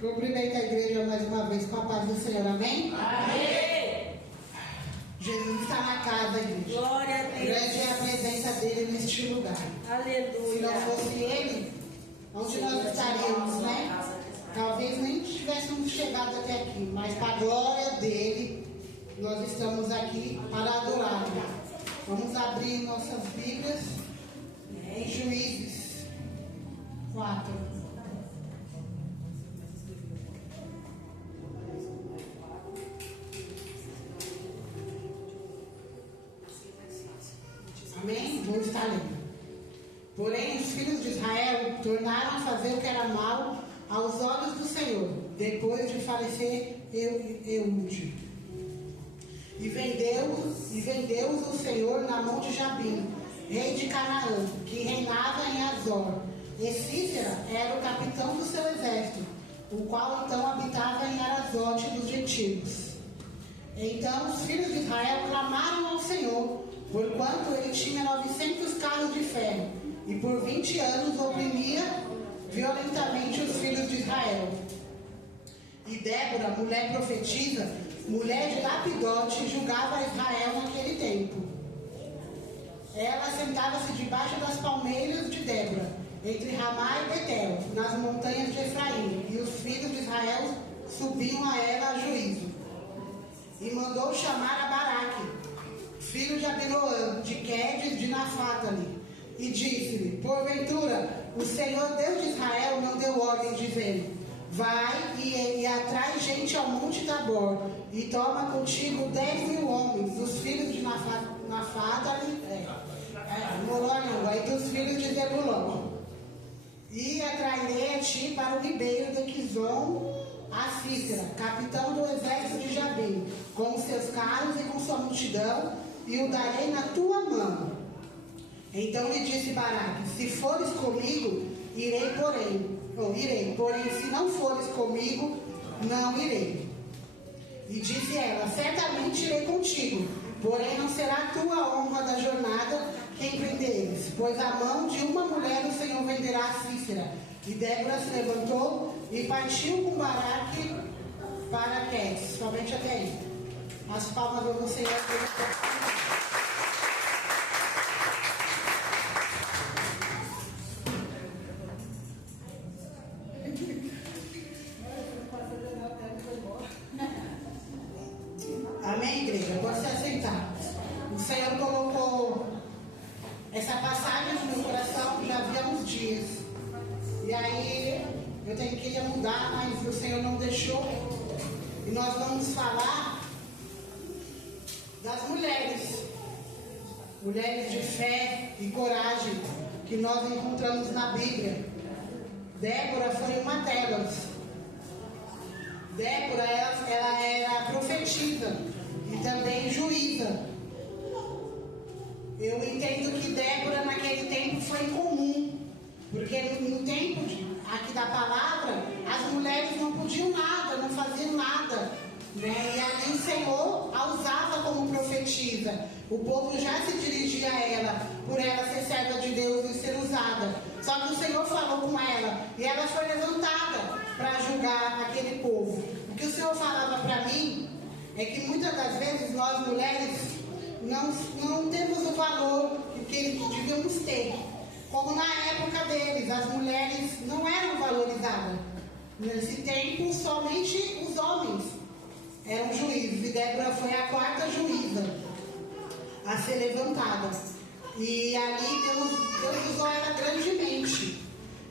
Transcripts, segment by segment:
Cumprimento a igreja mais uma vez com a paz do Senhor, amém? Amém! Jesus está na casa, igreja. Glória a Deus. Grande é a presença dele neste lugar. Aleluia. Se não fosse ele, onde nós estaríamos, né? Talvez nem tivéssemos chegado até aqui, mas para a glória dele, nós estamos aqui para adorar. Vamos abrir nossas Bíblias em Juízes 4. Amém? Vou estar lendo. Porém, os filhos de Israel tornaram a fazer o que era mal aos olhos do Senhor, depois de falecer Eude. E vendeu-os o Senhor na mão de Jabim, rei de Canaã, que reinava em Azor. E Cícera era o capitão do seu exército, o qual então habitava em Arazote dos gentios. Então os filhos de Israel clamaram ao Senhor, porquanto ele tinha 900 carros de ferro, e por 20 anos oprimia violentamente os filhos de Israel. E Débora, mulher profetisa, mulher de Lapidote, julgava Israel naquele tempo. Ela sentava-se debaixo das palmeiras de Débora, entre Ramá e Betel, nas montanhas de Efraim, e os filhos de Israel subiam a ela a juízo. E mandou chamar a Baraque, filho de Abinoam, de Quedes de Naphtali, e disse-lhe: porventura, o Senhor Deus de Israel não deu ordem, dizendo: vai e atrai gente ao monte Tabor, e toma contigo 10.000 homens, dos filhos de Naphtali, e dos filhos de Zebulon, e atrairei a ti para o ribeiro de Quizon a Cícera, capitão do exército de Jabim, com os seus carros e com sua multidão, e o darei na tua mão. Então lhe disse Baraque: se fores comigo, irei, porém se não fores comigo, não irei. E disse ela: certamente irei contigo, porém não será tua honra da jornada quem prenderes, pois a mão de uma mulher o Senhor venderá a Cícera. E Débora se levantou e partiu com Baraque para Quedes, somente até aí. As palmas do Senhor. Amém, igreja? Pode se assentar. O Senhor colocou essa passagem no meu coração já havia uns dias. E aí eu queria mudar, mas o Senhor não deixou. E nós vamos falar das mulheres de fé e coragem que nós encontramos na Bíblia. Débora foi uma delas. Débora, ela era profetisa e também juíza. Eu entendo que Débora naquele tempo foi incomum, porque no tempo aqui da palavra, as mulheres não podiam nada, não faziam nada, né? E ali o Senhor a usava como profetisa. O povo já se dirigia a ela, por ela ser serva de Deus e ser usada. Só que o Senhor falou com ela, e ela foi levantada para julgar aquele povo. O que o Senhor falava para mim é que muitas das vezes nós mulheres não temos o valor que devíamos ter. Como na época deles, as mulheres não eram valorizadas. Nesse tempo, somente os homens eram juízes. E Débora foi a quarta juíza a ser levantada. E ali Deus usou ela grandemente.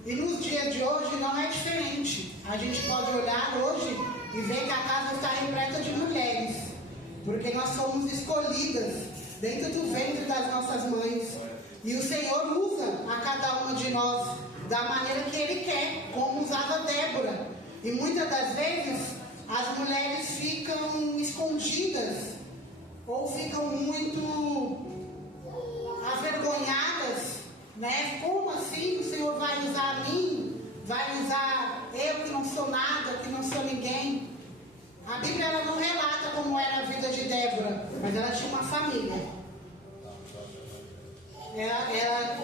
E nos dias de hoje não é diferente. A gente pode olhar hoje e ver que a casa está repleta de mulheres, porque nós somos escolhidas dentro do ventre das nossas mães. E o Senhor usa a cada uma de nós da maneira que Ele quer, como usava Débora. E muitas das vezes as mulheres ficam escondidas ou ficam muito avergonhadas, né? Como assim o Senhor vai usar a mim? Vai usar eu que não sou nada, que não sou ninguém? A Bíblia ela não relata como era a vida de Débora, mas ela tinha uma família. Ela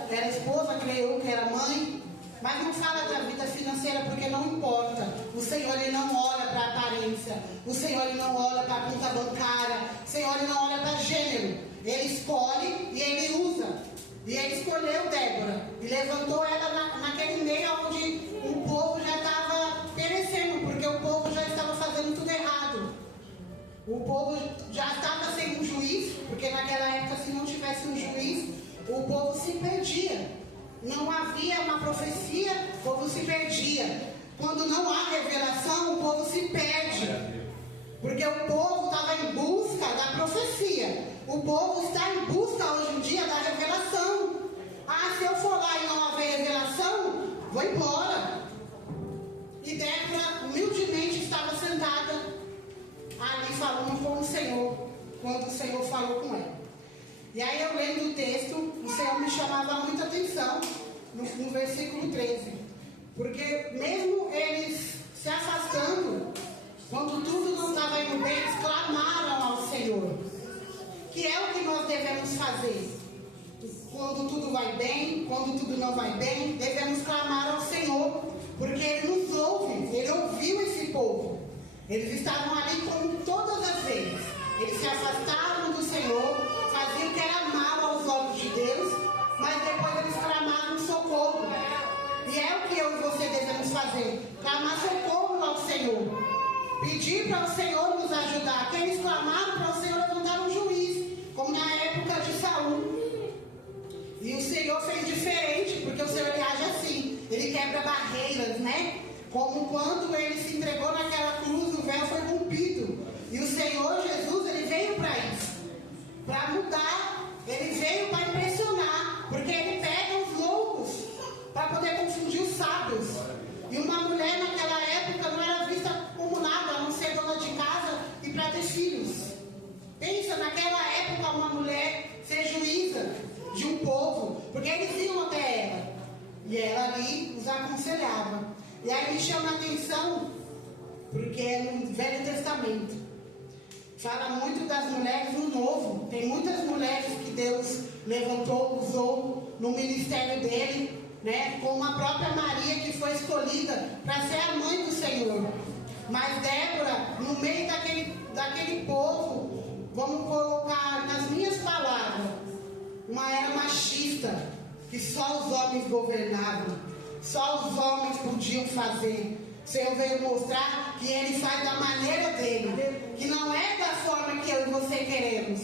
era esposa, creio que era mãe, Mas não fala da vida financeira porque não importa. O Senhor ele não olha para a aparência. O Senhor ele não olha para a conta bancária. O Senhor ele não olha para gênero. Ele escolhe e ele usa. E ele escolheu Débora e levantou ela naquele meio onde o povo já estava perecendo, porque o povo já estava fazendo tudo errado. O povo já estava sem um juiz, porque naquela época, se não tivesse um juiz, o povo se perdia. Não havia uma profecia, o povo se perdia. Quando não há revelação, o povo se perde. Porque o povo estava em busca da profecia. O povo está em busca hoje em dia da revelação. Ah, se eu for lá e não haver revelação, vou embora. E Débora humildemente estava sentada ali falando com o Senhor, quando o Senhor falou com ela. E aí eu lendo o texto, o Senhor me chamava muita atenção no versículo 13. Porque mesmo eles se afastando, quando tudo não estava indo bem, eles clamaram ao Senhor. Que é o que nós devemos fazer. Quando tudo vai bem, quando tudo não vai bem, devemos clamar ao Senhor. Porque Ele nos ouve, Ele ouviu esse povo. Eles estavam ali como todas as vezes. Eles se afastaram do Senhor, faziam o que era mal aos olhos de Deus, mas depois eles clamaram socorro. E é o que eu e você devemos fazer: clamar socorro ao Senhor, pedir para o Senhor nos ajudar. Que eles clamaram para o Senhor levantar um juiz, como na época de Saul. E o Senhor fez diferente, porque o Senhor ele age assim, ele quebra barreiras, né? Como quando ele se entregou naquela cruz, o véu foi rompido. E o Senhor Jesus, ele veio para isso, para mudar. Ele veio para impressionar, porque ele pega os loucos para poder confundir os sábios. E uma mulher naquela época não era vista como nada, a não ser dona de casa e para ter filhos. Pensa naquela época uma mulher ser juíza de um povo, porque eles iam até ela e ela ali os aconselhava. E aí me chama a atenção, porque é no Velho Testamento, fala muito das mulheres no Novo. Tem muitas mulheres que Deus levantou, usou no ministério dele, né? Como a própria Maria, que foi escolhida para ser a mãe do Senhor. Mas Débora, no meio daquele povo, vamos colocar nas minhas palavras, uma era machista, que só os homens governavam, só os homens podiam fazer. O Senhor veio mostrar que Ele faz da maneira dele, que não é da forma que eu e você queremos.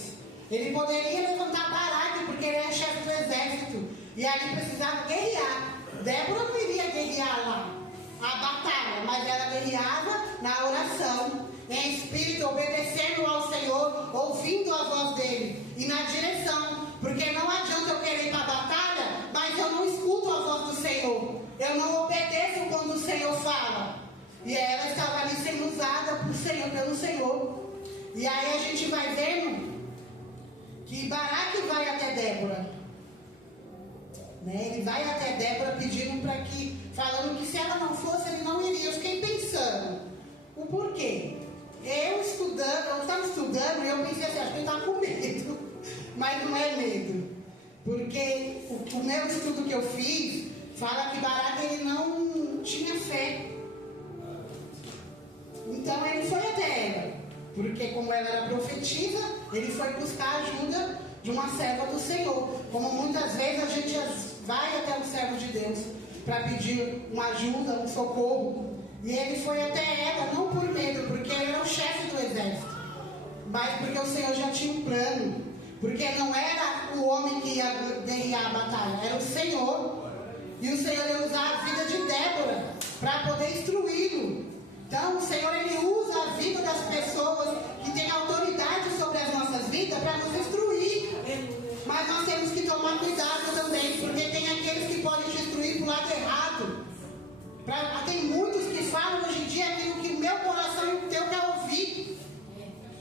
Ele poderia levantar Baraque, porque ele é chefe do exército, e ali precisava guerrear. Débora não iria guerrear lá, a batalha, mas ela guerreava na oração, em espírito, obedecendo ao Senhor, ouvindo a voz dele, e na direção. Porque não adianta eu querer ir para a batalha, mas eu não escuto a voz do Senhor. Eu não obedeço quando o Senhor fala. E ela estava ali sendo usada pelo Senhor. E aí a gente vai vendo que Baraque vai até Débora. Né? Ele vai até Débora pedindo para que, falando que se ela não fosse, ele não iria. Eu fiquei pensando, o porquê? Eu estava estudando e eu pensei assim, acho que ele está com medo. Mas não é medo, porque o meu estudo que eu fiz fala que Baraque ele não tinha fé. Então ele foi até ela, porque como ela era profetisa, ele foi buscar ajuda de uma serva do Senhor. Como muitas vezes a gente vai até um servo de Deus para pedir uma ajuda, um socorro. E ele foi até ela, não por medo, porque ele era o chefe do exército, mas porque o Senhor já tinha um plano. Porque não era o homem que ia guerrear a batalha, era o Senhor. E o Senhor ia usar a vida de Débora para poder instruí-lo. Então o Senhor ele usa a vida das pessoas que têm autoridade sobre as nossas vidas para nos instruir. Mas nós temos que tomar cuidado também, porque tem aqueles que podem te instruir para o lado errado. Tem muitos que falam hoje em dia aquilo que o meu coração e o teu quer ouvir.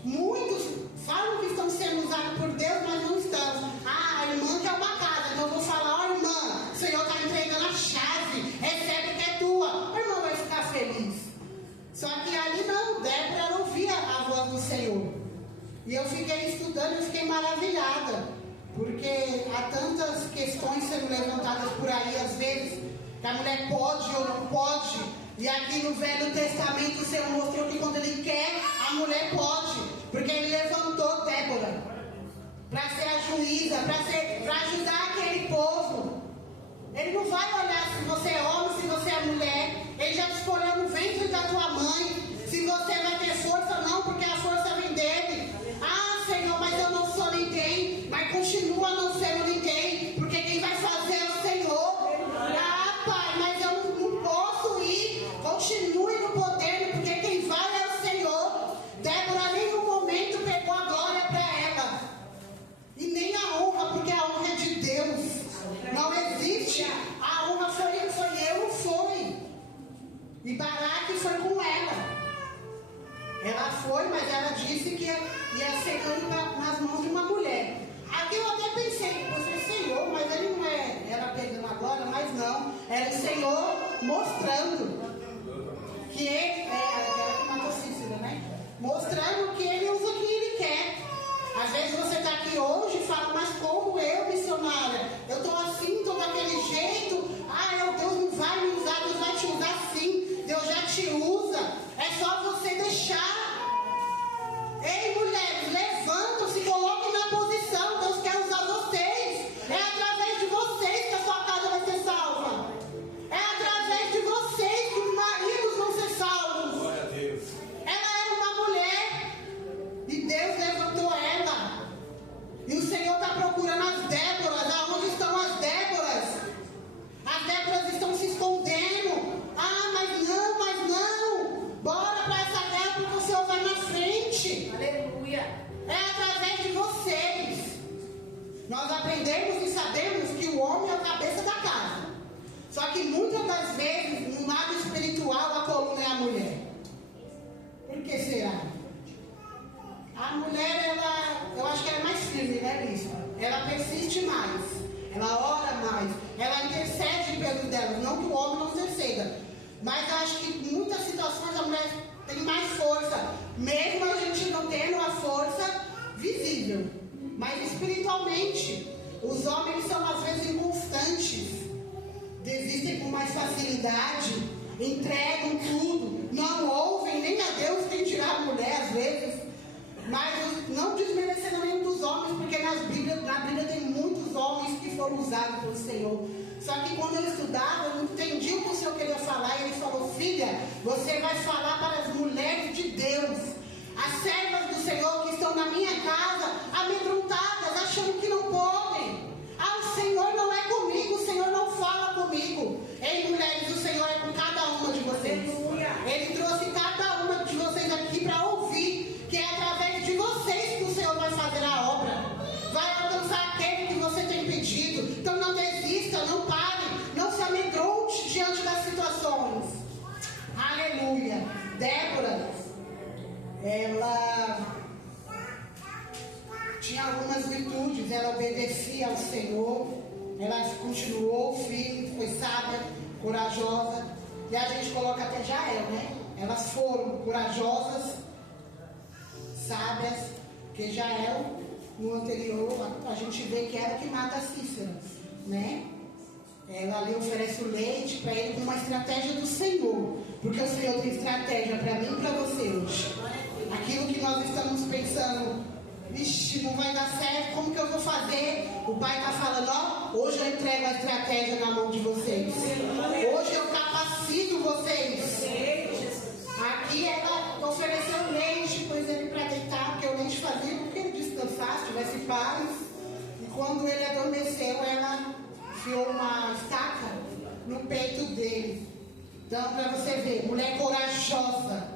Muitos falam que estão sendo usados por Deus, mas não estão. Ah, a irmã quer uma casa, então eu vou falar, ó irmã, o Senhor está entregando a chave, recebe que é tua. A irmã vai ficar feliz. Só que ali não, Débora ouvia a voz do Senhor. E eu fiquei estudando e fiquei maravilhada, porque há tantas questões sendo levantadas por aí, às vezes, que a mulher pode ou não pode. E aqui no Velho Testamento o Senhor mostrou que quando Ele quer, a mulher pode. Porque Ele levantou Débora para ser a juíza, para ajudar aquele povo. Ele não vai olhar se você é homem, se você é mulher. Ele já te escolheu no ventre da tua mãe. Se você vai ter força ou não, porque a força vem dele. Ah, Senhor, mas eu não sou ninguém. Mas continua não sendo ninguém, porque quem vai fazer é o Senhor. Ah, Pai, mas eu não posso ir. Continue no poder, porque quem vai é o Senhor. Débora, em nenhum momento pegou a glória para ela. E nem a honra, porque a honra é de Deus. Não existe. A honra foi eu, não foi. E Baraque foi com ela. Ela foi, mas ela disse que ia ser nas mãos de uma mulher. Aqui eu até pensei, você Senhor, mas ele não é ela pegando agora, mas não. Era o Senhor mostrando que ele, aquela que matou Cícera, né? Mostrando que ele usa o que ele quer. Às vezes você está aqui hoje e fala, mas como eu, missionária? Eu estou assim, estou daquele jeito. Ah, Deus não vai me usar, Deus vai te usar sim. Deus já te usa. É só você deixar. Ei, mulheres, levantam, se coloquem na posição. Deus quer usar vocês. É através de vocês que a sua casa vai ser salva. É através de vocês que os maridos vão ser salvos. Glória a Deus. Ela era uma mulher e Deus levantou ela. E o Senhor está procurando as Déboras. Aonde estão as Déboras? As Déboras estão se escondendo. Ah, mas não. Bora para essa guerra porque o Senhor vai na frente. Aleluia. É através de vocês. Nós aprendemos e sabemos que o homem é a cabeça da casa. Só que muitas das vezes, no lado espiritual, a coluna é a mulher. Por que será? A mulher, eu acho que ela é mais firme, né, Bispa? Ela persiste mais. Ela ora mais. Ela intercede pelos delas. Não que o homem não interceda. Mas eu acho que em muitas situações a mulher tem mais força. Mesmo a gente não tendo a força visível. Mas espiritualmente, os homens são às vezes inconstantes. Desistem com mais facilidade. Entregam tudo. Não ouvem nem a Deus, tem tirar a mulher às vezes. Mas não desmerecendo nenhum dos homens, porque na Bíblia tem muitos homens que foram usados pelo Senhor. Só que quando eu estudava, eu não entendi o que o Senhor queria falar. E Ele falou, filha, você vai falar para as mulheres de Deus, as servas do Senhor que estão na minha casa, amedrontadas, achando que não podem. Ah, o Senhor não é comigo, o Senhor não fala comigo. Ei, mulheres, o Senhor é com cada uma de vocês. Ele trouxe cada uma de vocês aqui para ouvir que é através de vocês que o Senhor vai fazer a obra. Vai alcançar aquele que você tem pedido. Então não desista, não pare, não se amedronte diante das situações. Aleluia. Débora, ela tinha algumas virtudes. Ela obedecia ao Senhor. Ela continuou firme, foi sábia, corajosa. E a gente coloca até Jael, né? Elas foram corajosas, sábias, que Jael, no anterior, a gente vê que ela que mata Cícera, né? Ela ali oferece o leite para ele com uma estratégia do Senhor, porque o Senhor tem estratégia para mim e para você hoje. Aquilo que nós estamos pensando, vixe, não vai dar certo, como que eu vou fazer? O Pai está falando, ó, hoje eu entrego a estratégia na mão de vocês. Hoje eu capacito vocês. Aqui ela ofereceu leite, pôs ele para deitar, porque o leite fazia com que ele descansasse, tivesse paz. E quando ele adormeceu, ela enfiou uma estaca no peito dele. Então, para você ver, mulher corajosa,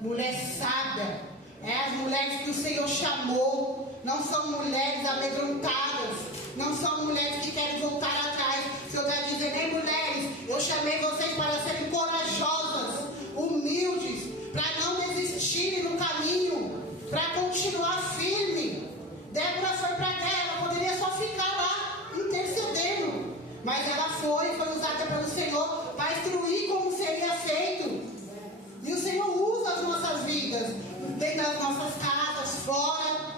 mulher sábia, as mulheres que o Senhor chamou, não são mulheres amedrontadas, não são mulheres que querem voltar atrás. O Senhor está dizendo, ei mulheres, eu chamei vocês para serem corajosas, humildes, para não desistirem no caminho, para continuar firme. Débora foi para a guerra, poderia só ficar lá intercedendo, mas ela foi usada pelo Senhor para instruir como seria feito. E o Senhor usa as nossas vidas, dentro das nossas casas, fora.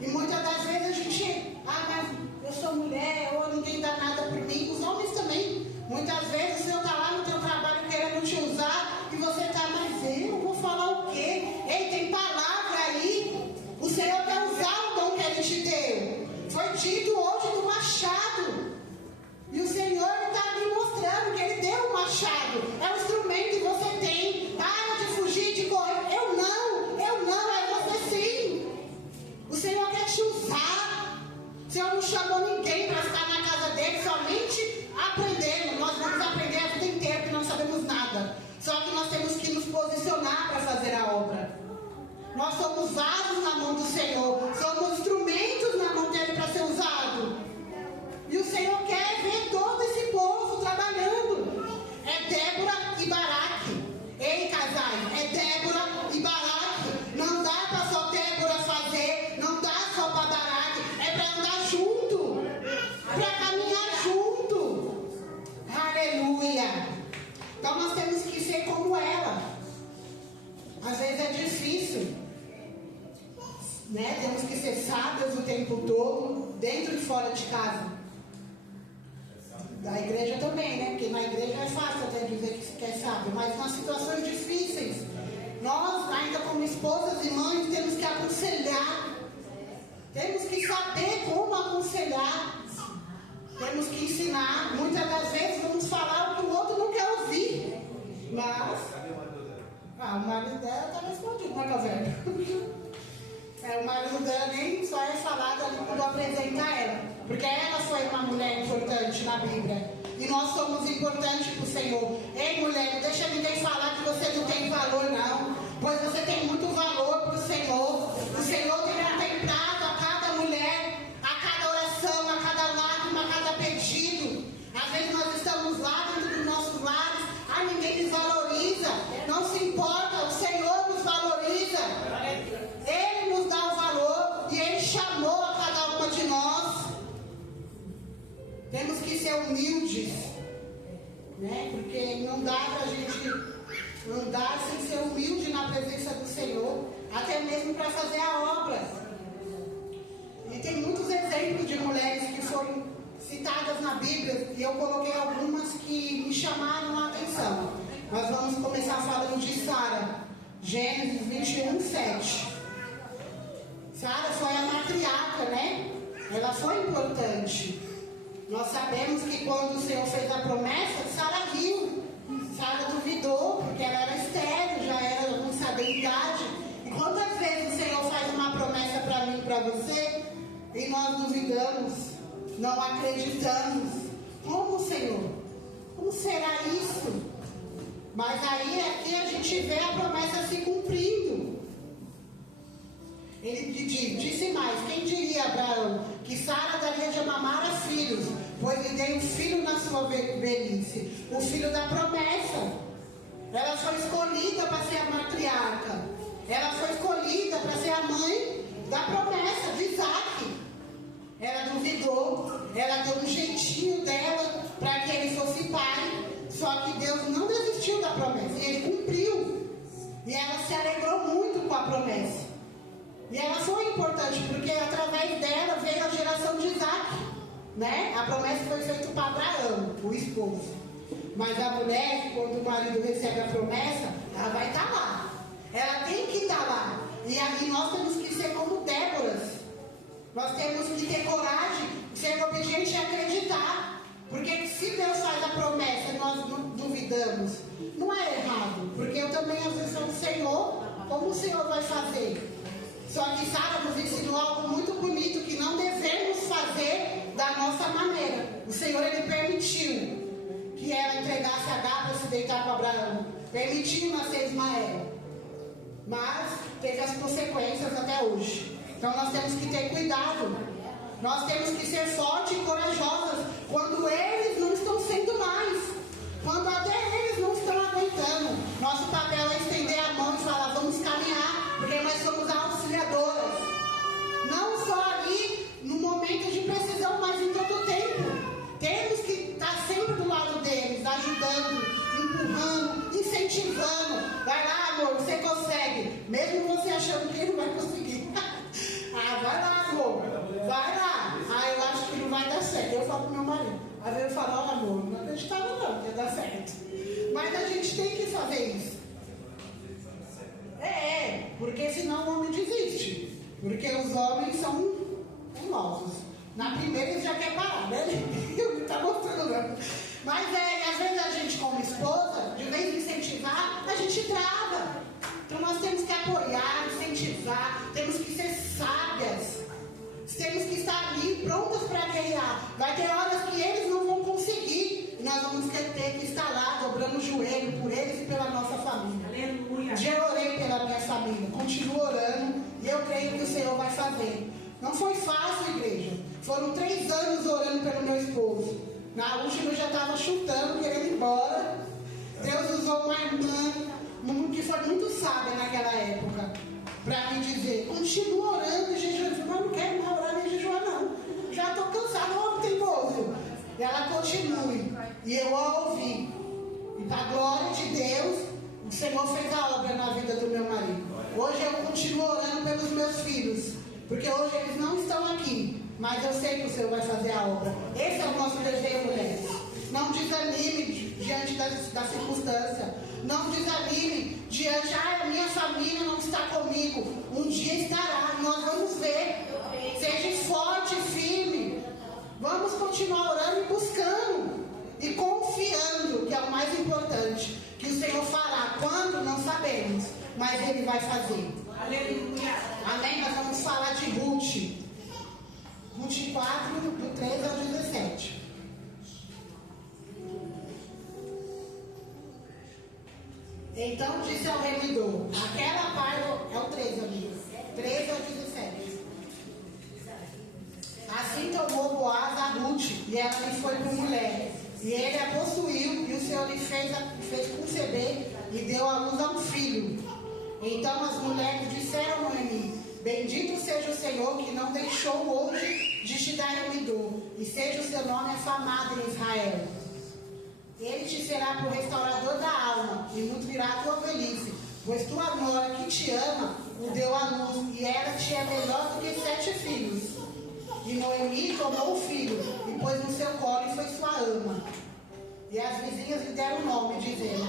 E muitas das vezes a gente, mas eu sou mulher, ou ninguém dá nada por mim. Os homens também, muitas vezes somos vasos na mão do Senhor, somos instrumentos na mão dele para ser usado. E o Senhor quer ver todo esse povo trabalhando. É Débora e Baraque. Ei, casais, é Débora e Baraque. Não dá para só Débora fazer, não dá só para Baraque, é para andar junto, para caminhar junto. Aleluia. Então nós temos que ser como ela. Às vezes é difícil, né? Temos que ser sábios o tempo todo, dentro e fora de casa. Da igreja também, né? Porque na igreja é fácil até dizer que é sábio, mas nas situações difíceis, nós, ainda como esposas e mães, temos que aconselhar, temos que saber como aconselhar, temos que ensinar. Muitas das vezes vamos falar o que o outro não quer ouvir, mas o marido dela está respondido, né, caverna? O marido dela nem só é falado ali quando apresenta ela, porque ela foi uma mulher importante na Bíblia, e nós somos importantes para o Senhor. Ei, mulher, não deixa ninguém falar que você não tem valor, não, pois você tem muito valor para o Senhor. O Senhor tem contemplado a cada mulher, a cada oração, a cada lágrima, a cada pedido. Às vezes nós estamos lá dentro dos nossos lares, ninguém nos valoriza, não se importa, o Senhor nos valoriza, Ele nos dá o valor e Ele chamou a cada uma de nós. Temos que ser humildes, né? Porque não dá para a gente andar sem ser humilde na presença do Senhor, até mesmo para fazer a obra. E tem muitos exemplos de mulheres que foram citadas na Bíblia, e eu coloquei algumas que me chamaram a atenção. Nós vamos começar falando de Sara, Gênesis 21, 7. Sara foi a matriarca, né? Ela foi importante. Nós sabemos que quando o Senhor fez a promessa, Sara riu. Sara duvidou, porque ela era estéril, já era com estabilidade. E quantas vezes o Senhor faz uma promessa para mim e para você, e nós duvidamos, não acreditamos? Como, Senhor? Como será isso? Mas aí aqui a gente vê a promessa se cumprindo. Ele disse mais: quem diria, Abraão, que Sara daria de mamar a filhos, pois lhe dei um filho na sua velhice, o filho da promessa. Ela foi escolhida para ser a matriarca, ela foi escolhida para ser a mãe da promessa de Isaac. Ela duvidou, ela deu um jeitinho dela para que ele fosse pai, só que Deus não desistiu da promessa, e ele cumpriu. E ela se alegrou muito com a promessa. E ela foi importante, porque através dela veio a geração de Isaac, né? A promessa foi feita para Abraão, o esposo. Mas a mulher, quando o marido recebe a promessa, ela vai estar lá. Ela tem que estar lá. E aí nós temos que ser como Déboras. Nós temos que ter coragem, ser obediente e acreditar. Porque se Deus faz a promessa e nós duvidamos, não é errado. Porque eu também às vezes sou o Senhor, como o Senhor vai fazer? Só que Sara nos ensinou algo muito bonito, que não devemos fazer da nossa maneira. O Senhor, Ele permitiu que ela entregasse a Agar se deitar com Abraão. Permitiu nascer Ismael. Mas teve as consequências até hoje. Então nós temos que ter cuidado. Nós temos que ser fortes e corajosas quando eles não estão sendo mais. Quando até eles não estão aguentando. Nosso papel é estender a mão e falar: vamos caminhar, porque nós somos auxiliadoras. Não só ali no momento de precisão, mas em todo o tempo. Temos que estar sempre do lado deles, ajudando, empurrando, incentivando. Vai lá, amor, você consegue. Mesmo você achando que ele não vai conseguir. Vai lá, amor, vai lá. Eu acho que não vai dar certo. Eu falo pro meu marido. Às vezes eu falo: olha, amor, não acreditava não que ia dar certo. Mas a gente tem que fazer isso. Porque senão o homem desiste. Porque os homens são teimosos. Na primeira ele já quer parar, né? Ele tá mostrando não. Mas às vezes a gente, como esposa, de vez em incentivar, a gente trava. Então nós temos que apoiar, incentivar, temos que ser sábias. Temos que estar ali prontas para guerrear. Vai ter horas que eles não vão conseguir. E nós vamos ter que estar lá, dobrando o joelho por eles e pela nossa família. Aleluia. Já orei pela minha família. Continuo orando fazer. Não foi fácil, igreja. Foram 3 anos orando pelo meu esposo. Na última eu já estava chutando, querendo ir embora. Deus usou uma irmã que foi muito sábia naquela época para me dizer: continua orando e jejuando. Eu não quero mais orar nem jejuar, não. Já estou cansada, não tem povo. E ela continue. E eu a ouvi. E para a glória de Deus, o Senhor fez a obra na vida do meu marido. Hoje eu continuo orando pelos meus filhos, porque hoje eles não estão aqui, mas eu sei que o Senhor vai fazer a obra. Esse é o nosso desejo, mulheres. Não desanime diante da circunstância. Não desanime diante, a minha família não está comigo. Um dia estará, nós vamos ver. Seja forte, firme. Vamos continuar orando e buscando. E confiando, que é o mais importante. Que o Senhor fará. Quando? Não sabemos. Mas Ele vai fazer. Aleluia. Amém? Nós vamos falar de Ruth. Ruth 4, do 13 ao 17. Então disse ao remidor, aquela parte é o 13, amigos. 13 ao 17. Assim tomou Boaz a Ruth, e ela lhe foi por mulher. E ele a possuiu, e o Senhor lhe fez conceber, e deu à luz a um filho. Então as mulheres disseram a Noemi: bendito seja o Senhor, que não deixou hoje de te dar remidor, e seja o seu nome afamado em Israel. Ele te será por restaurador da alma, e nutrirá a tua velhice, pois tua nora que te ama o deu à luz, e ela te é melhor do que 7 filhos. E Noemi tomou o filho, e pôs no seu colo, e foi sua ama. E as vizinhas lhe deram o nome, dizendo: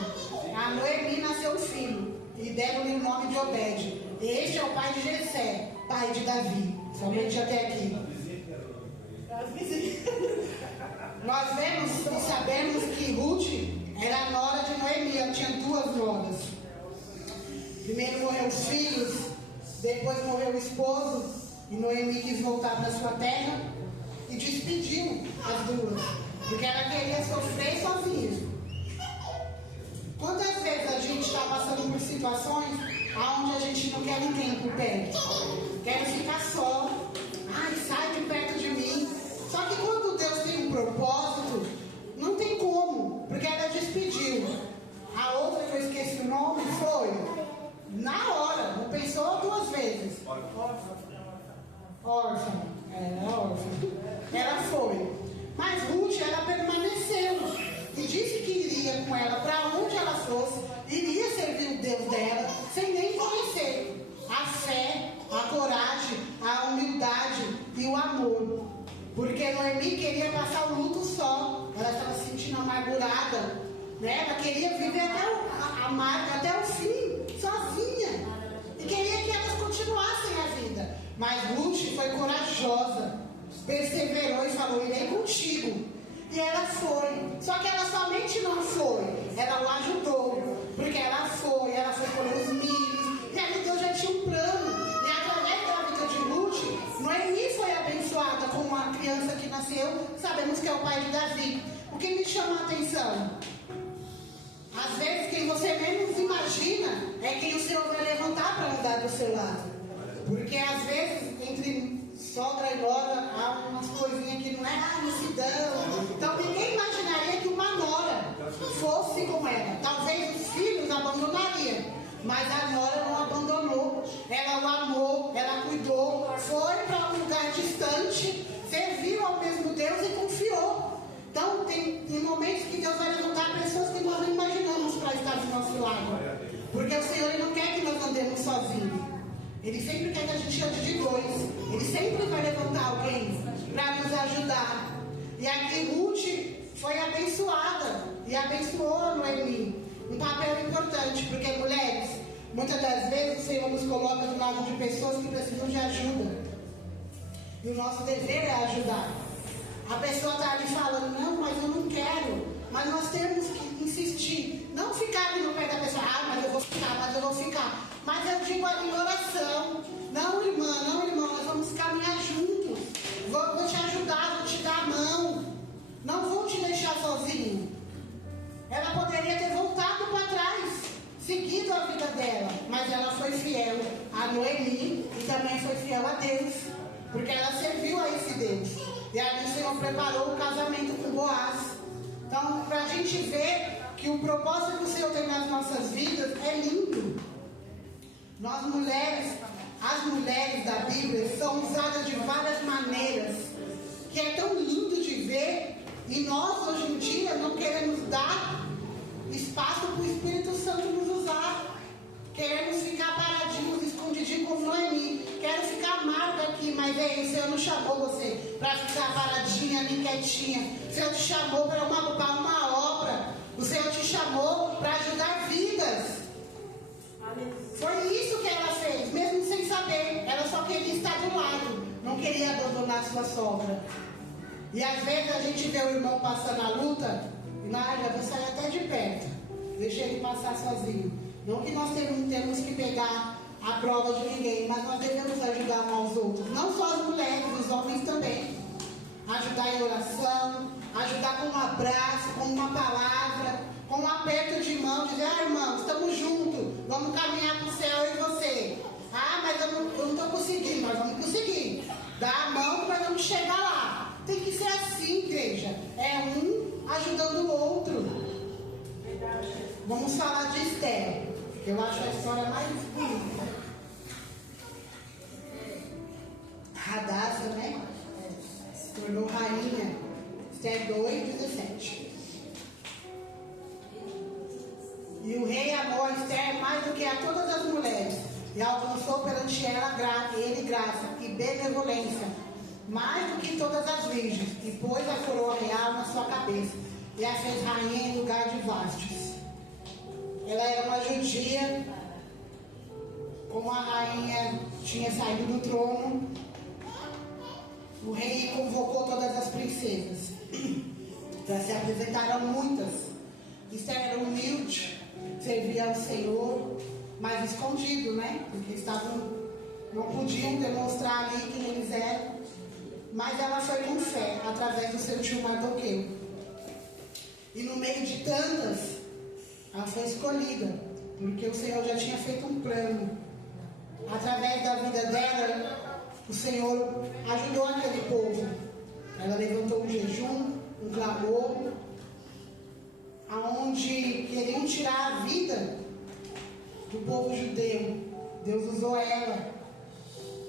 a Noemi nasceu um filho, e deram-lhe o nome de Obed. Este é o pai de Jessé, pai de Davi. Somente até aqui. As vizinhas. Nós vemos e sabemos que Ruth era a nora de Noemi. Ela tinha 2 noras. Primeiro morreu os filhos, depois morreu o esposo, e Noemi quis voltar para sua terra e despediu as 2, porque ela queria sofrer sozinha. Quantas vezes a gente está passando por situações onde a gente não quer ninguém por perto? Quero ficar só. Ai, sai de perto de mim. Só que quando Deus tem um propósito, não tem como, porque ela despediu. A outra que eu esqueci o nome foi na hora, não pensou 2 vezes. Órfã. Ela foi. Mas Ruth, ela permaneceu. E disse que iria com ela para onde ela fosse, iria servir o Deus dela, sem nem conhecer. A fé, a coragem, a humildade e o amor. Porque Noemi queria passar o luto só. Ela estava se sentindo amargurada, né? Ela queria viver até o fim, sozinha. E queria que elas continuassem a vida. Mas Ruth foi corajosa, perseverou e falou: irei contigo. E ela foi. Só que ela somente não foi, ela o ajudou. Porque ela foi colher os milhos. E aí Deus já tinha um plano. E através da vida de Ruth, Noemi foi abençoada com uma criança que nasceu. Sabemos que é o pai de Davi. O que me chama a atenção? Às vezes quem você menos imagina é quem o Senhor vai levantar para andar do seu lado. Porque às vezes entre sogra e nora há umas coisinhas que não é não se dão. Então ninguém imaginaria que uma nora fosse como ela. Talvez os filhos abandonariam, mas a nora não abandonou. Ela o amou, ela cuidou, foi para um lugar distante, serviu ao mesmo Deus e confiou. Então tem momentos que Deus vai levantar pessoas que nós não imaginamos para estar do nosso lado. Porque o Senhor Ele não quer que nós andemos sozinhos. Ele sempre quer que a gente ande de 2. Ele sempre vai levantar alguém para nos ajudar. E aqui Ruth foi abençoada. E abençoou a Noemi. Um papel importante, porque mulheres, muitas das vezes o Senhor nos coloca do lado de pessoas que precisam de ajuda. E o nosso dever é ajudar. A pessoa está ali falando: não, mas eu não quero. Mas nós temos que insistir. Não ficar ali no pé da pessoa: mas eu vou ficar. Mas eu digo ali em oração: não, irmã, nós vamos caminhar juntos. Vou te ajudar, vou te dar a mão. Não vou te deixar sozinho. Ela poderia ter voltado para trás, seguir corrompido a vida dela, mas ela foi fiel a Noemi e também foi fiel a Deus, porque ela serviu a esse Deus. E aí o Senhor preparou o casamento com Boaz. Então, para a gente ver que o propósito que o Senhor tem nas nossas vidas é lindo. Nós mulheres, as mulheres da Bíblia são usadas de várias maneiras, que é tão lindo de ver, e nós hoje em dia não queremos dar espaço para o Espírito Santo nos usar. Queremos ficar paradinhos, escondidinhos como Noemi. Quero ficar amargo aqui, mas o Senhor não chamou você para ficar paradinha, nem quietinha. O Senhor te chamou para uma obra. O Senhor te chamou para ajudar vidas. Foi isso que ela fez, mesmo sem saber. Ela só queria estar do lado, não queria abandonar sua sogra. E às vezes a gente vê o irmão passando a luta, e já vou sair até de perto, deixa ele passar sozinho. Não que nós temos que pegar a prova de ninguém, mas nós devemos ajudar uns aos outros. Não só as mulheres, os homens também. Ajudar em oração, ajudar com um abraço, com uma palavra, com um aperto de mão, dizer, irmão, estamos juntos, vamos caminhar para o céu eu e você. Mas eu não estou conseguindo, nós vamos conseguir. Dá a mão para não chegar lá. Tem que ser assim, igreja. É um ajudando o outro. Vamos falar de Esther. Eu acho a história mais bonita. Radassa, né? Se tornou rainha. Esther 2:17. E o rei amou a Esther mais do que a todas as mulheres, e alcançou perante ele graça e benevolência, mais do que todas as virgens, e pôs a coroa real na sua cabeça, e a fez rainha em lugar de Vastes. Ela era uma judia, como a rainha tinha saído do trono, o rei convocou todas as princesas. Já se apresentaram muitas. Esther era humilde, servia ao Senhor, mas escondido, né? Porque não podiam demonstrar ali quem eles eram. Mas ela foi com fé, através do seu tio Mardoqueu. E no meio de tantas, ela foi escolhida, porque o Senhor já tinha feito um plano. Através da vida dela, o Senhor ajudou aquele povo. Ela levantou um jejum, um clamor, aonde queriam tirar a vida do povo judeu. Deus usou ela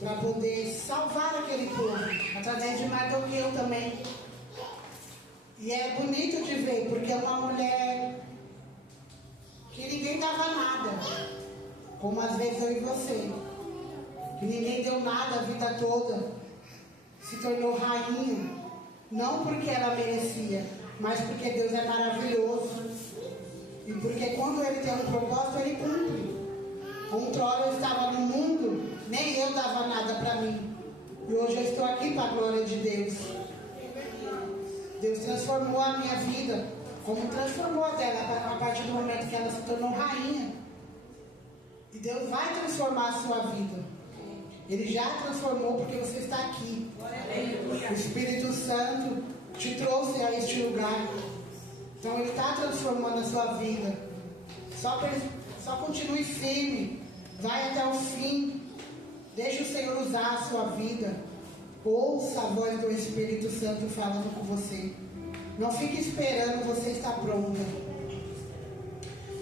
para poder salvar aquele povo, através de Mardoqueu também. E é bonito de ver, porque é uma mulher que ninguém dava nada, como às vezes eu e você, que ninguém deu nada a vida toda, se tornou rainha, não porque ela merecia, mas porque Deus é maravilhoso, e porque quando Ele tem um propósito, Ele cumpre. Outrora eu estava no mundo, nem eu dava nada para mim, e hoje eu estou aqui para a glória de Deus. Deus transformou a minha vida, como transformou a dela, a partir do momento que ela se tornou rainha. E Deus vai transformar a sua vida. Ele já transformou, porque você está aqui. O Espírito Santo te trouxe a este lugar. Então Ele está transformando a sua vida. Só continue firme. Vai até o fim. Deixe o Senhor usar a sua vida. Ouça a voz do Espírito Santo falando com você. Não fique esperando você estar pronta.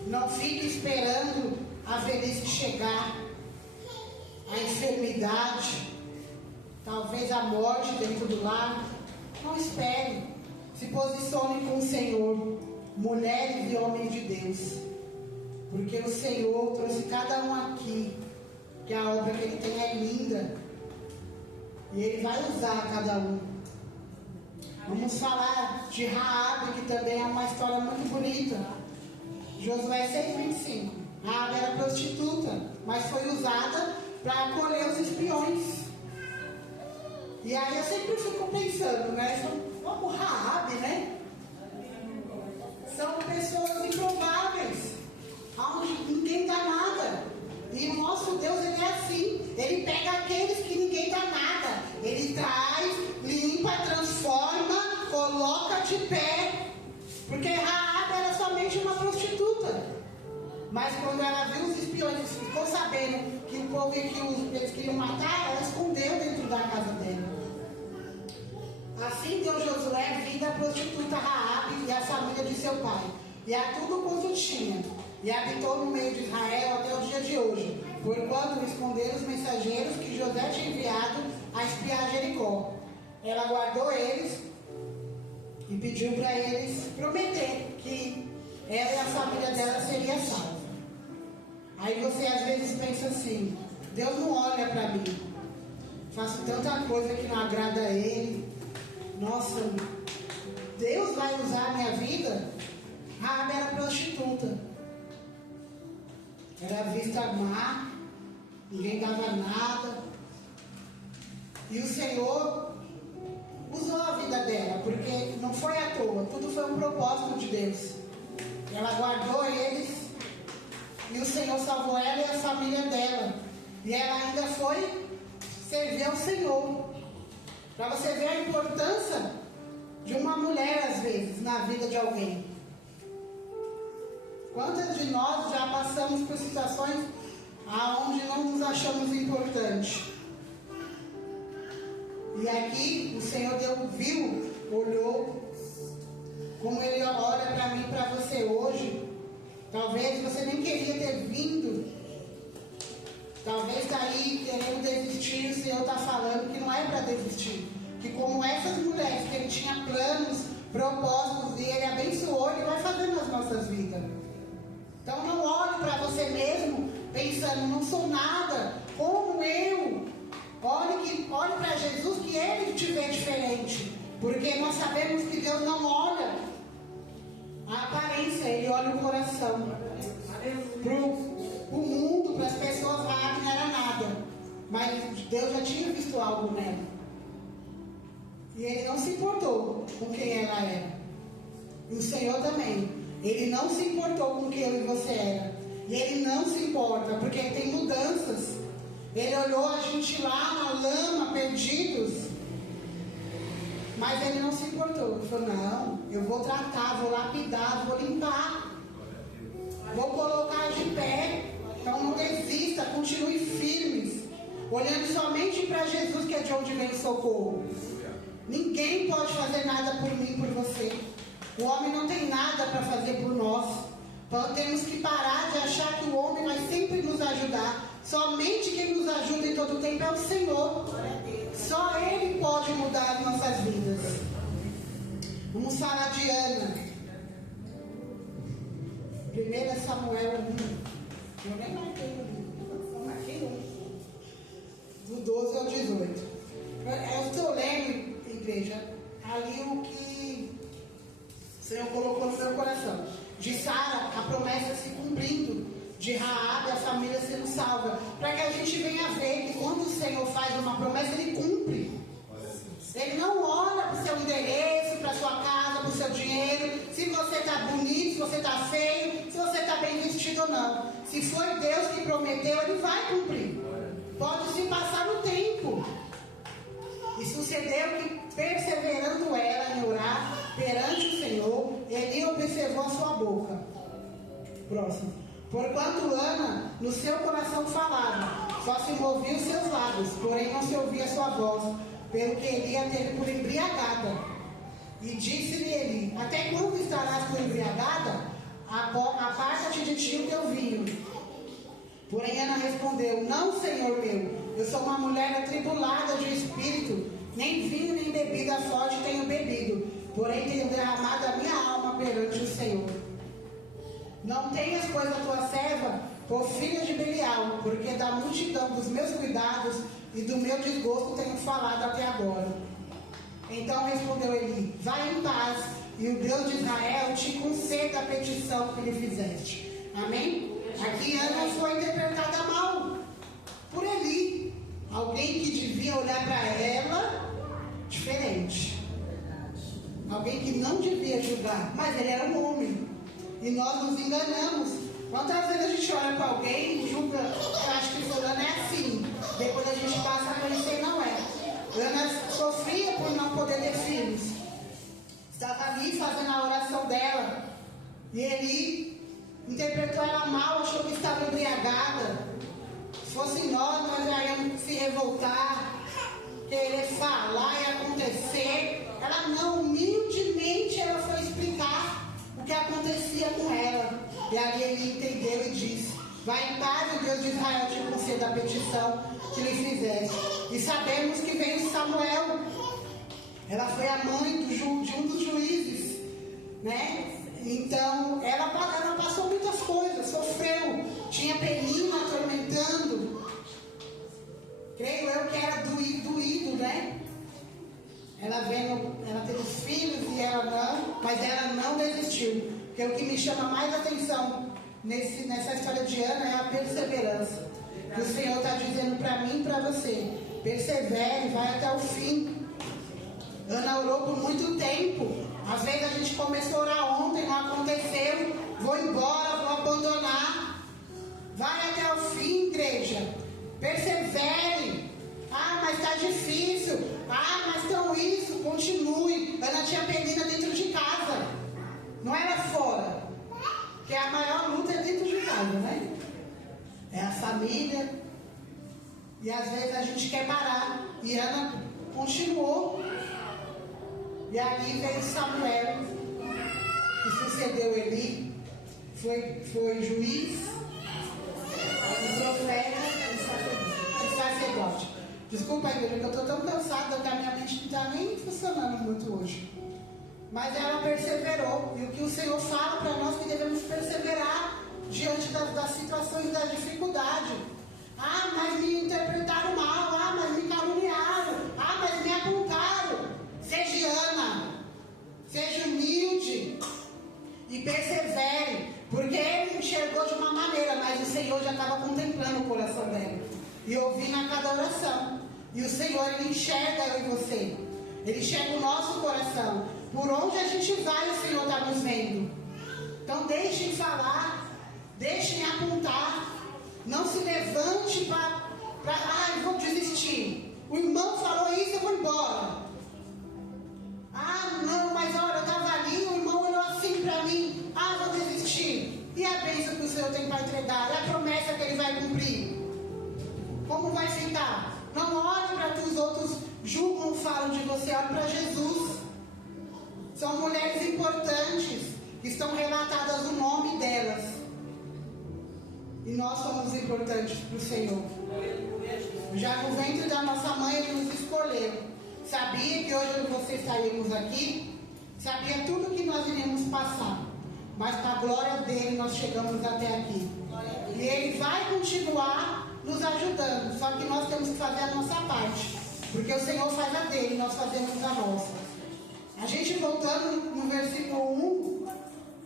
Não fique esperando a velhice chegar, a enfermidade, talvez a morte dentro do lar. Não espere. Se posicione com o Senhor, mulheres e homens de Deus, porque o Senhor trouxe cada um aqui, que a obra que Ele tem é linda, e Ele vai usar cada um. Vamos falar de Raabe, que também é uma história muito bonita. Josué 6:25. Raabe era prostituta, mas foi usada para acolher os espiões. E aí eu sempre fico pensando, né? Como Raabe, né? São pessoas improváveis, onde ninguém dá nada. E o nosso Deus, Ele é assim. Ele pega aqueles que ninguém dá nada. Ele traz, limpa, transforma, coloca de pé. Porque Raabe era somente uma prostituta. Mas quando ela viu os espiões, ficou sabendo que o povo eles queriam matar, ela escondeu dentro da casa dela. Assim deu Josué vida à prostituta Raabe e à família de seu pai, e a tudo quanto tinha, e habitou no meio de Israel até o dia de hoje, porquanto esconderam os mensageiros que José tinha enviado a espiar Jericó. Ela guardou eles e pediu para eles prometer que ela e a família dela seria salva. Aí você às vezes pensa assim: Deus não olha para mim, faço tanta coisa que não agrada a Ele. Nossa, Deus vai usar a minha vida? Raabe era prostituta, era vista má, ninguém dava nada, e o Senhor usou a vida dela, porque não foi à toa, tudo foi um propósito de Deus. Ela guardou eles, e o Senhor salvou ela e a família dela, e ela ainda foi servir ao Senhor. Para você ver a importância de uma mulher, às vezes, na vida de alguém. Quantas de nós já passamos por situações aonde não nos achamos importantes? E aqui o Senhor viu, olhou, como Ele olha para mim e para você hoje. Talvez você nem queria ter vindo. Talvez está aí querendo desistir, o Senhor está falando que não é para desistir. Que como essas mulheres, que Ele tinha planos, propósitos, e Ele abençoou, Ele vai fazer nas nossas vidas. Então não olhe para você mesmo pensando, não sou nada, como eu. Olhe para Jesus, que Ele te vê diferente. Porque nós sabemos que Deus não olha a aparência, Ele olha o coração. Para o mundo, para as pessoas, Raabe não era nada. Mas Deus já tinha visto algo nela. E Ele não se importou com quem ela era. E o Senhor também. Ele não se importou com quem eu e você era. E Ele não se importa, porque Ele tem mudanças. Ele olhou a gente lá na lama, perdidos. Mas Ele não se importou. Ele falou: não, eu vou tratar, vou lapidar, vou limpar. Vou colocar de pé. Então não desista, continue firmes. Olhando somente para Jesus, que é de onde vem o socorro. Ninguém pode fazer nada por mim, por você. O homem não tem nada para fazer por nós. Então temos que parar de achar que o homem vai sempre nos ajudar. Somente quem nos ajuda em todo o tempo é o Senhor. Só Ele pode mudar as nossas vidas. Vamos falar de Ana. 1 Samuel 1. Eu nem marquei um. Do 12 ao 18. Eu estou lendo, igreja, ali o que o Senhor colocou no meu coração. De Sara, a promessa se cumprindo. De Raabe, a família sendo salva. Para que a gente venha ver que quando o Senhor faz uma promessa, Ele cumpre. Ele não olha para o seu endereço, para a sua casa, para o seu dinheiro, se você está bonito, se você está feio, se você está bem vestido ou não. Se foi Deus que prometeu, Ele vai cumprir. Pode se passar no tempo. E sucedeu que, perseverando ela em orar perante o Senhor, Ele observou a sua boca. Próximo. Porquanto Ana no seu coração falava, só se movia os seus lábios, porém não se ouvia a sua voz, pelo que Eli a teve por embriagada. E disse-lhe Eli: até quando estarás por embriagada? Aparta-te de ti o teu vinho. Porém Ana respondeu: não, Senhor meu, eu sou uma mulher atribulada de espírito, nem vinho nem bebida forte tenho bebido, porém tenho derramado a minha alma perante o Senhor. Não tenhas, pois, a tua serva por filha de Belial, porque da multidão dos meus cuidados e do meu desgosto tenho falado até agora. Então respondeu Eli: vai em paz, e o Deus de Israel te conceda a petição que lhe fizeste. Amém? Aqui Ana foi interpretada mal por Eli, alguém que devia olhar para ela diferente, alguém que não devia julgar, mas ele era um homem. E nós nos enganamos. Quantas vezes a gente olha para alguém e julga, eu acho que fulano é assim. Depois a gente passa a conhecer, não é. Ana sofria por não poder ter filhos. Estava ali fazendo a oração dela. E ele interpretou ela mal, estragada. Se fosse nós já íamos se revoltar, querer falar e acontecer. Ela não, humildemente, ela foi explicar o que acontecia com ela. E ali ele entendeu e disse: vai em paz, o Deus de Israel te conceda a petição que lhe fizeste. E sabemos que veio Samuel. Ela foi a mãe de um dos juízes, né? Então, ela passou muitas coisas, sofreu, tinha Penina atormentando. Creio eu que era doído, né? Ela teve os filhos e ela não, mas ela não desistiu. Porque o que me chama mais atenção nessa história de Ana é a perseverança. Que o Senhor está dizendo para mim e para você: persevere, vai até o fim. Ana orou por muito tempo. Às vezes a gente começou a orar ontem, não aconteceu. Vou embora, vou abandonar. Vai até o fim, igreja. Persevere. Ah, mas está difícil. Ah, mas então isso, continue. Ana tinha Penina dentro de casa. Não era fora. Porque a maior luta é dentro de casa, né? É a família. E às vezes a gente quer parar. E Ana continuou. E ali veio Samuel, que sucedeu Eli, foi juiz, profeta e sacerdote. Desculpa, igreja, que eu estou tão cansada que a minha mente não está nem funcionando muito hoje. Mas ela perseverou. E o que o Senhor fala para nós que devemos perseverar diante das situações da dificuldade. Ah, mas me interpretaram mal. Ah, mas me caluniaram. Ah, mas me apontaram. Seja Ana, seja humilde e persevere, porque ele enxergou de uma maneira, mas o Senhor já estava contemplando o coração dela e ouvindo a cada oração. E o Senhor, ele enxerga eu e você, ele enxerga o nosso coração. Por onde a gente vai, o Senhor está nos vendo. Então deixem falar, deixem apontar, não se levante para eu vou desistir. O irmão falou isso, eu vou embora. Ah, não, mas olha, eu estava ali, o irmão olhou assim para mim. Ah, vou desistir. E a bênção que o Senhor tem para entregar? E a promessa que Ele vai cumprir? Como vai ficar? Não olhe para que os outros julgam, falam de você. Olhe para Jesus. São mulheres importantes, que estão relatadas o nome delas. E nós somos importantes para o Senhor. Já no ventre da nossa mãe, Ele nos escolheu. Sabia que hoje você estaríamos aqui, sabia tudo que nós iríamos passar, mas para a glória dele nós chegamos até aqui. E ele vai continuar nos ajudando, só que nós temos que fazer a nossa parte, porque o Senhor faz a dele e nós fazemos a nossa. A gente voltando no versículo 1,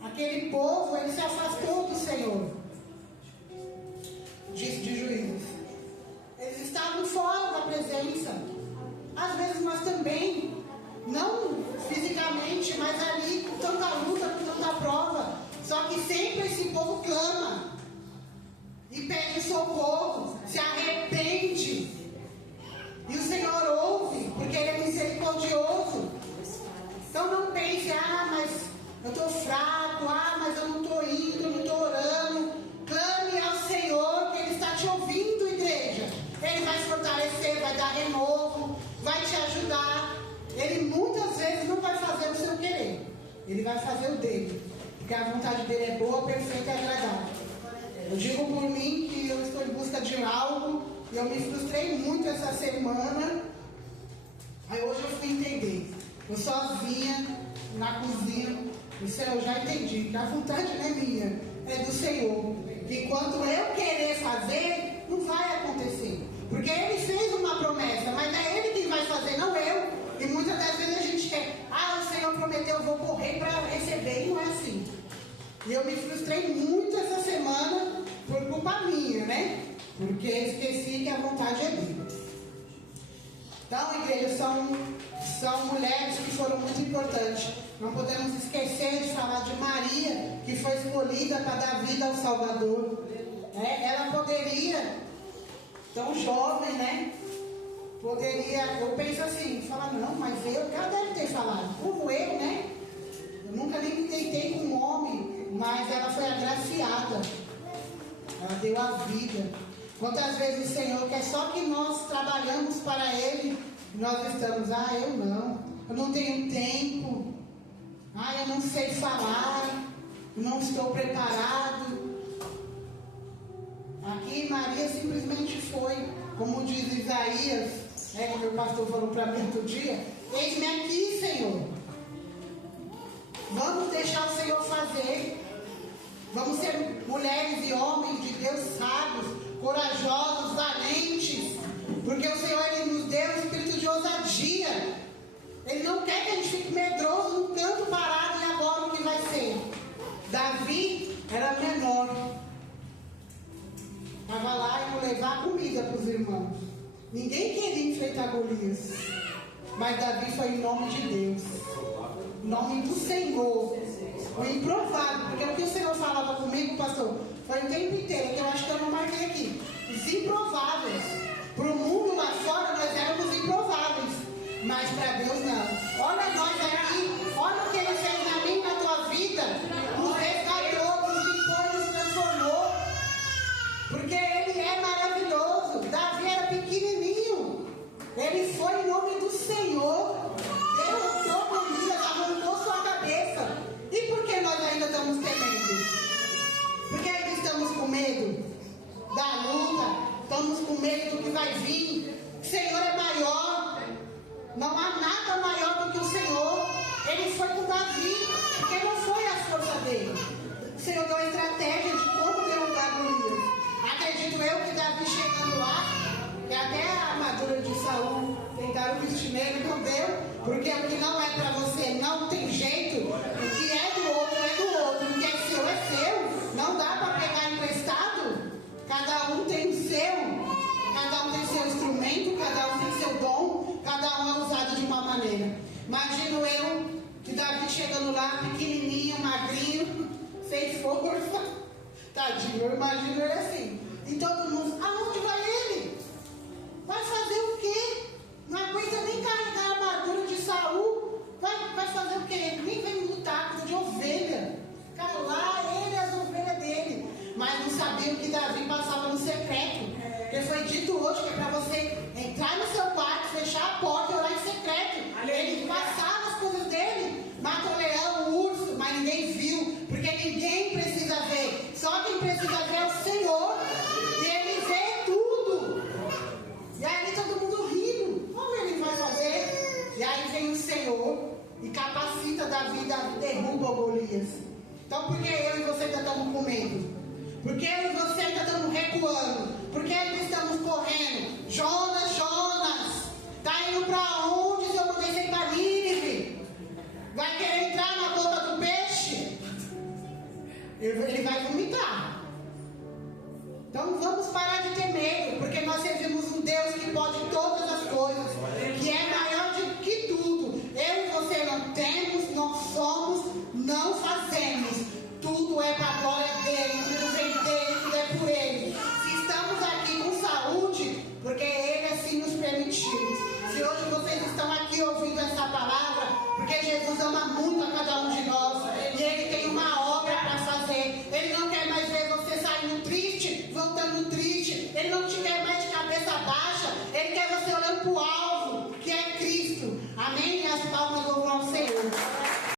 aquele povo, ele se afastou do Senhor, de Juízes. Eles estavam fora da presença. Às vezes nós também, não fisicamente, mas ali com tanta luta, com tanta prova. Só que sempre esse povo clama e pede socorro, se arrepende. E o Senhor ouve, porque Ele é misericordioso. Então não pense, mas eu estou fraco, mas eu não estou indo, eu não estou orando. Clame ao Senhor, que Ele está te ouvindo, igreja. Ele vai se fortalecer, vai dar renovo, vai te ajudar. Ele muitas vezes não vai fazer o seu querer, Ele vai fazer o dele, porque a vontade dele é boa, perfeita e agradável. Eu digo por mim que eu estou em busca de algo, e eu me frustrei muito essa semana. Aí hoje eu fui entender. Eu sozinha, na cozinha, disse: eu já entendi que a vontade não é minha, é do Senhor. Que enquanto eu querer fazer, não vai acontecer. Porque Ele fez uma promessa, mas é Ele quem vai fazer, não eu. E muitas das vezes a gente quer: o Senhor prometeu, eu vou correr para receber. E não é assim. E eu me frustrei muito essa semana por culpa minha, né? Porque esqueci que a vontade é dele. Então, igreja, são mulheres que foram muito importantes. Não podemos esquecer de falar de Maria, que foi escolhida para dar vida ao Salvador. Ela poderia, tão jovem, né? Eu penso assim, falar: não, mas ela deve ter falado, como eu, né? Eu nunca nem me deitei com um homem, mas ela foi agraciada. Ela deu a vida. Quantas vezes o Senhor quer só que nós trabalhamos para Ele, e nós estamos, eu não tenho tempo, eu não sei falar, eu não estou preparado. Aqui Maria simplesmente foi, como diz Isaías, como o meu pastor falou para mim outro dia, eis-me aqui, Senhor. Vamos deixar o Senhor fazer. Vamos ser mulheres e homens de Deus sábios, corajosos, valentes, porque o Senhor Ele nos deu um espírito de ousadia. Ele não quer que a gente fique medroso num canto parado e agora o que vai ser. Davi era menor, estava lá e ia levar comida para os irmãos. Ninguém queria enfrentar Golias, mas Davi foi em nome de Deus, em nome do Senhor, o improvável, porque o que o Senhor falava comigo, pastor, foi o tempo inteiro, que eu acho que eu não marquei aqui, os improváveis. Para o mundo lá fora nós éramos improváveis, mas para Deus não. Olha nós aqui, olha o que Ele fez na minha e na tua vida, nos resgatou, nos limpou e nos transformou, porque Ele é maravilhoso. Davi era pequenininho, ele foi em nome do Senhor, derrotou Golias, arrancou sua cabeça. E por que nós ainda estamos temendo? Porque ainda estamos com medo da luta, estamos com medo do que vai vir. O Senhor é maior, não há nada maior do que o Senhor. Ele foi com Davi, porque não foi a força dele. O Senhor deu a estratégia de como derrubar Golias. Acredito eu que Davi chegando lá, que até a armadura de Saul tentaram vestir nele, não deu, porque o que não é para você não tem jeito, o que é do outro, o que é seu, não dá para pegar emprestado. Cada um tem o seu, cada um tem seu instrumento, cada um tem seu dom, cada um é usado de uma maneira. Imagino eu que Davi chegando lá, pequenininho, magrinho, sem força, tadinho, eu imagino ele assim, e todo mundo, aonde vai ele? Vai fazer o quê? Não aguenta nem carregar a armadura de Saul. Vai fazer o quê? Ele nem vem lutar, coisa de ovelha. Cara, lá ele e as ovelhas dele. Mas não sabiam que Davi passava no secreto. Porque foi dito hoje que é para você entrar no seu quarto, fechar a porta e orar em secreto. Ele passava as coisas dele. Mata o leão, o urso, mas ninguém viu. Porque ninguém precisa ver. Só quem precisa ver é o Senhor. E Ele vê tudo. E aí todo mundo rindo. Como Ele vai fazer? E aí vem o Senhor e capacita Davi, derruba o Golias. Então por que eu e você ainda estamos com medo? Por que eu e você ainda estamos recuando? Por que ainda estamos correndo? Jonas, está indo para onde se eu mandei ser para Nínive? Vai querer entrar na boca do peixe? Ele vai vomitar. Então vamos parar de ter medo, porque nós servimos um Deus que pode todas as coisas, que é maior do que tudo. Eu e você não temos, não somos, não fazemos. Tudo é para a glória dele, tudo vem dele, tudo é por ele. Se estamos aqui com saúde, porque ele assim nos permitiu. Se hoje vocês estão aqui ouvindo essa palavra, porque Jesus ama muito a cada um de nós, e ele tem uma obra para fazer. Ele não quer mais ver você saindo triste, voltando triste. Ele não te quer mais